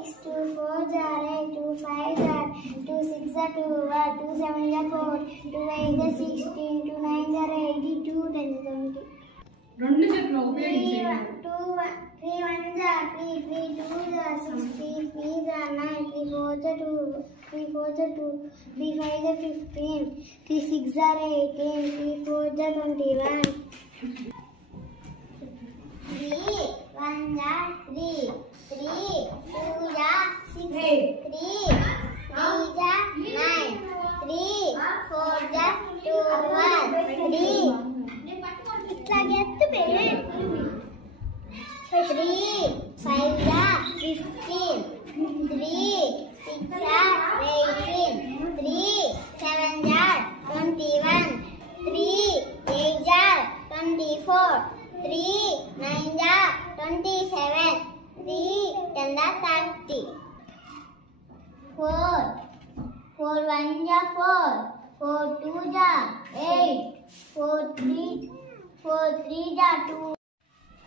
6, 2 4s are 8, 2 5s are 2 6s are 12, 2 7s are 4, 2 8s are 16, 2 9s are 82, 10 is 20. రెండు చేతులు ఉపయోగించండి. 3 1s are 3, 3 2s are 6, 3 3s are 9, 3 4s are 2, 3 4s are 2, 3 5s are 15, 3 6s are 18, 3 4s are 21. 3 1s are 3, 3 2s are 6, 3 3s are 9, 3 4s are 12, 3 ఇట్లా గెత్తు baby 3 5s are 15, 3 6s are 18, 3 7s are 21, 3 8s are 24, 3 9s are 27, 3 10s are 30. 4 1s are 4, 4 2s are 8, 4 3s are 2,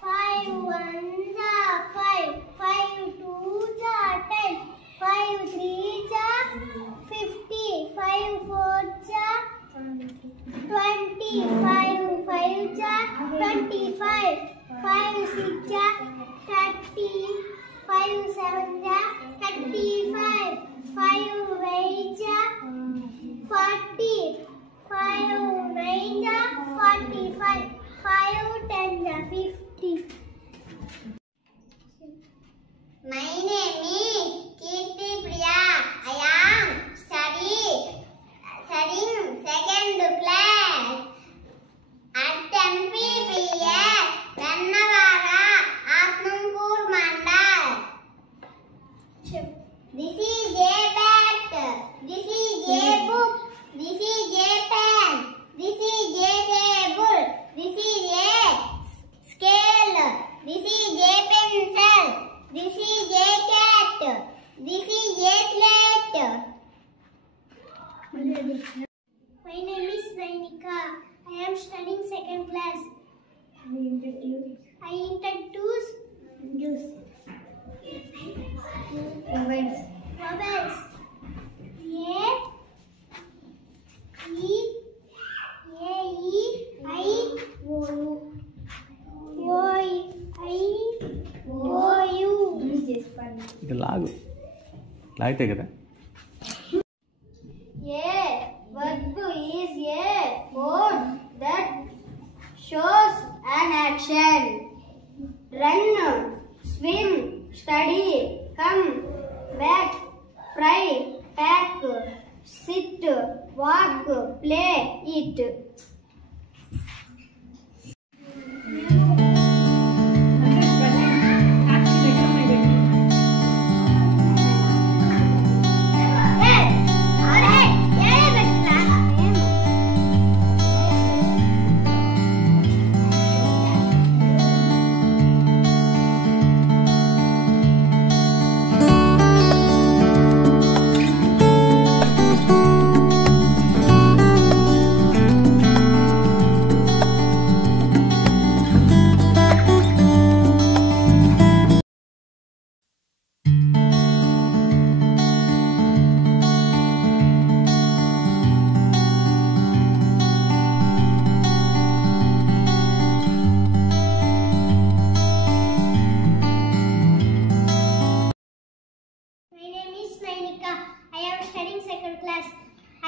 5 1s are 5, 5 2s are 10, 5 3s are 50, 5 4s are 20, 5 5s are 25, 5 6s are 30, 5 7s are 35, 5 8s are 40, 5 9s are 45, 5 10s are 50. My name is Kirti Priya. I am studying second class at MPPS Rannavara, Atmankur Mandal. This is J bat, this is J book, this is J pen, this is J table, this is J scale, this is J pencil, this is J cat, this is J slate. My name is Nainika. I am studying second class. I introduce vowels. ఇది లాగితే కదా. Verb is a word that shows an action. Run, swim, study, come, back, fry, pack, sit, walk, play, eat.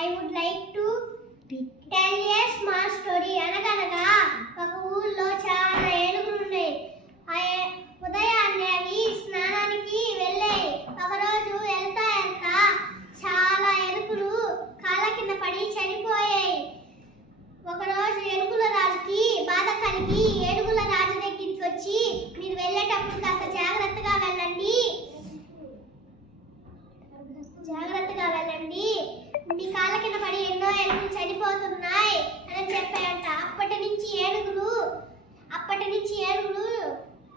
I would like to tell a small story. అనగనగా ఒక ఊర్లో చాలా ఏనుగులు ఉన్నాయి. ఉదయాన్నే అవి స్నానానికి వెళ్ళాయి. ఒకరోజు వెళ్తా చాలా ఏనుగులు కాళ్ళ కింద పడి చనిపోయాయి. ఒకరోజు ఏనుగుల రాజుకి బాధ కలిగి ఏనుగుల రాజు దగ్గరికి వచ్చి, మీరు వెళ్ళేటప్పుడు కాస్త జాగ్రత్తగా వెళ్ళండి, మీ కాళ్ళ కింద పడి ఎన్నో ఏనుగులు చనిపోతున్నాయి అని చెప్పాయంట. అప్పటి నుంచి ఏనుగులు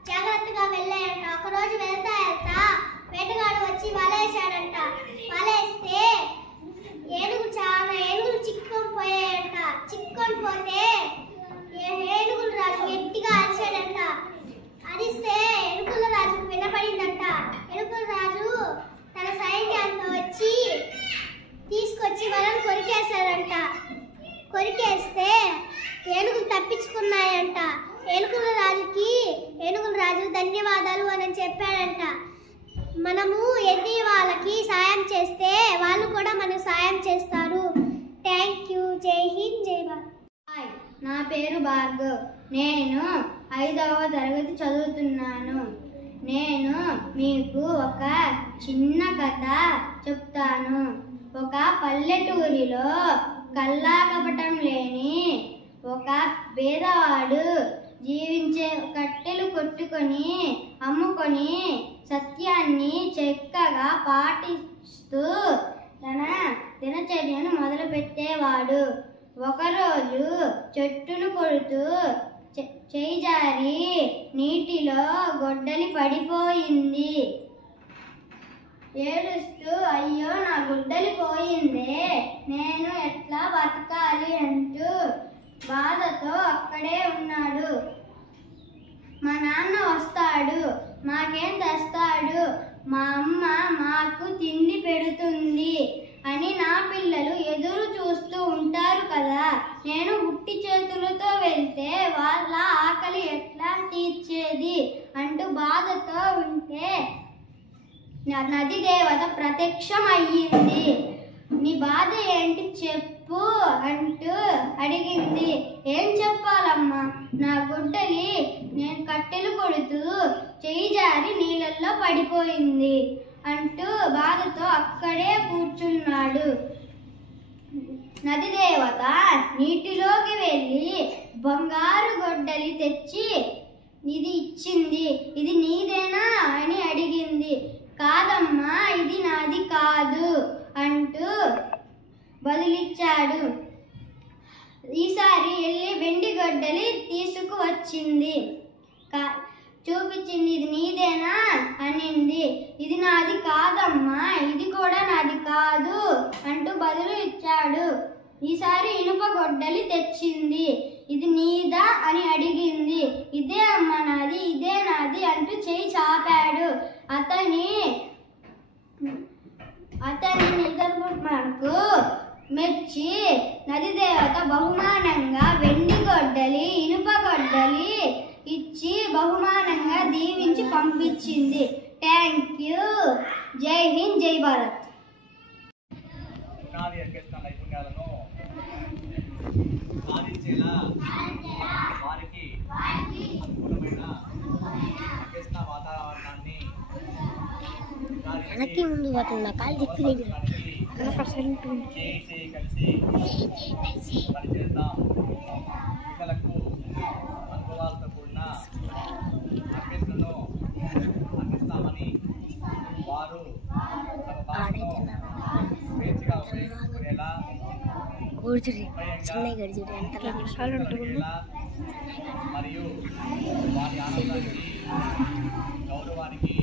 జాగ్రత్తగా వెళ్ళాయంట. ఒకరోజు వెళ్తా వేటగాడు వచ్చి వలేశాడంట. వలేస్తే చాలా ఏనుగులు చిక్కుకొని పోయాయంట. చిక్కుకొని పోతే ఏనుగుల రాజు గట్టిగా అరిచాడంట. అరిస్తే ఏనుగుల రాజుకు వినపడిందంట. ఏనుగుల రాజు ధన్యవాదాలు అని చెప్పాడంట. మనము ఎన్ని వాళ్ళకి సాయం చేస్తే వాళ్ళు కూడా మనకు సాయం చేస్తారు. Thank you. జై హింద్, జై భారత్. హాయ్, నా పేరు భార్గవ్. నేను 5వ తరగతి చదువుతున్నాను. నేను మీకు ఒక చిన్న కథ చెప్తాను. ఒక పల్లెటూరిలో కల్లాకపటం లేని ఒక పేదవాడు జీవించే కట్టెలు కొట్టుకొని అమ్ముకొని సత్యాన్ని చక్కగా పాటిస్తూ తన దినచర్యను మొదలుపెట్టేవాడు. ఒకరోజు చెట్టును కొడుతూ చేయి జారి నీటిలో గొడ్డలి పడిపోయింది. ఏడుస్తూ, అయ్యో నా గుడ్డలి పోయిందే, నేను ఎట్లా బతకాలి అంటూ బాధతో అక్కడే ఉన్నాడు. మా నాన్న వస్తాడు, మాకేం తెస్తాడు, మా అమ్మ మాకు తిండి పెడుతుంది అని నా పిల్లలు ఎదురు చూస్తూ ఉంటారు కదా. నేను ఉట్టి చేతులతో వెళ్తే వాళ్ళ ఆకలి ఎట్లా తీర్చేది అంటూ బాధతో ఉంటే నది దేవత ప్రత్యక్షం అయ్యింది. నీ బాధ ఏంటి చెప్పు అంటూ అడిగింది. ఏం చెప్పాలమ్మా, నా గుడ్డలి నేను కట్టెలు కొడుతూ చెయ్యి జారి నీళ్ళల్లో పడిపోయింది అంటూ బాధతో అక్కడే కూర్చున్నాడు. నది దేవత నీటిలోకి వెళ్ళి బంగారు గొడ్డలి తెచ్చి ఇది ఇచ్చింది. ఇది నీదేనా అని అడిగింది. కాదమ్మా, ఇది నాది కాదు అంటూ బదులిచ్చాడు. ఈసారి వెళ్ళి వెండి గొడ్డలి తీసుకువచ్చింది. చూపించింది. ఇది నీదేనా అనింది. ఇది నాది కాదమ్మా, ఇది కూడా నాది కాదు అంటూ బదులు ఇచ్చాడు. ఈసారి ఇనుప గొడ్డలి తెచ్చింది. ఇది నీదా అని అడిగింది. ఇదే అమ్మ నాది, ఇదే నాది అంటూ చేయి చాపాడు. అతని నిదర్శనకు మెచ్చి నది దేవత బహుమానంగా వెండి గొడ్డలి, ఇనుప గొడ్డలి ఇచ్చి బహుమానంగా దీవించి పంపించింది. Thank you. జై హింద్, జై భారత్. నైపుణ్యాలను సాధించేలా వారికి అనుకూలమైన వాతావరణాన్ని కలిసి పనిచేద్దాం. పిల్లలకు అనుభవాలతో కూడిన అభ్యర్థులను అందిస్తామని వారు తమ భాషను స్వేచ్ఛగా ఉపయోగించుకునేలా మరియు వారి ఆనందానికి గౌరవానికి